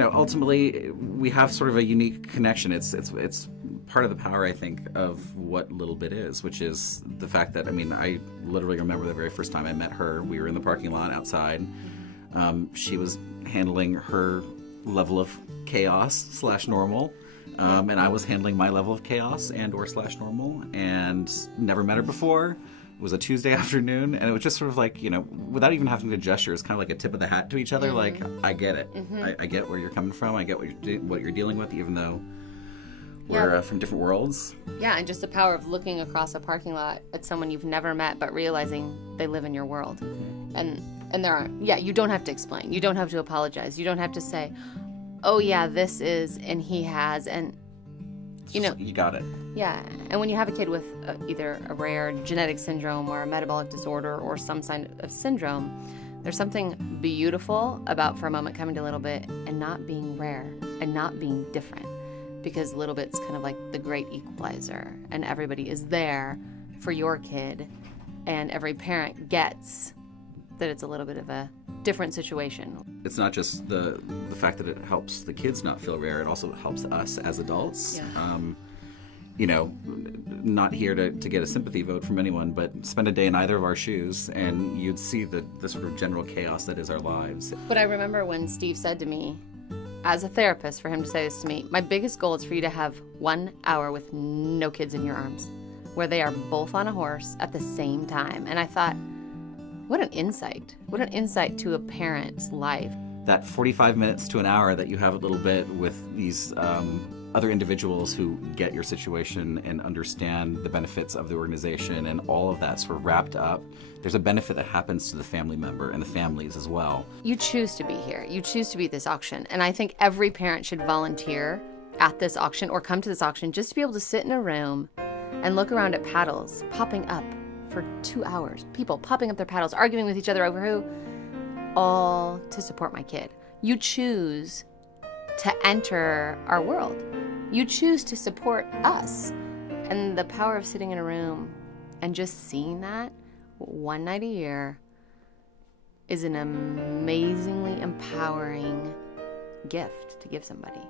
ultimately we have sort of a unique connection. It's part of the power, I think, of what Little Bit is, which is the fact that, I literally remember the very first time I met her. We were in the parking lot outside. She was handling her level of chaos / normal, and I was handling my level of chaos and or / normal, and never met her before. It was a Tuesday afternoon, and it was just sort of like, without even having to gesture, it's kind of like a tip of the hat to each other. Like, I get it. I get where you're coming from. I get what you're dealing with, even though we're from different worlds. Yeah, and just the power of looking across a parking lot at someone you've never met, but realizing they live in your world. And there are, you don't have to explain. You don't have to apologize. You don't have to say, oh yeah, this is, and he has, and you got it. Yeah, and when you have a kid with either a rare genetic syndrome or a metabolic disorder or some sign of syndrome, there's something beautiful about, for a moment, coming to Little Bit and not being rare and not being different, because Little Bit's kind of like the great equalizer, and everybody is there for your kid, and every parent gets that it's a little bit of a different situation. It's not just the fact that it helps the kids not feel rare, it also helps us as adults. Yeah. Not here to get a sympathy vote from anyone, but spend a day in either of our shoes and you'd see the sort of general chaos that is our lives. But I remember when Steve said to me, as a therapist, for him to say this to me, my biggest goal is for you to have 1 hour with no kids in your arms, where they are both on a horse at the same time. And I thought, what an insight. What an insight to a parent's life. That 45 minutes to an hour that you have a little bit with these other individuals who get your situation and understand the benefits of the organization and all of that sort of wrapped up, there's a benefit that happens to the family member and the families as well. You choose to be here. You choose to be at this auction. And I think every parent should volunteer at this auction or come to this auction just to be able to sit in a room and look around at paddles popping up for 2 hours. People popping up their paddles, arguing with each other over who, all to support my kid. You choose to enter our world. You choose to support us. And the power of sitting in a room and just seeing that one night a year is an amazingly empowering gift to give somebody.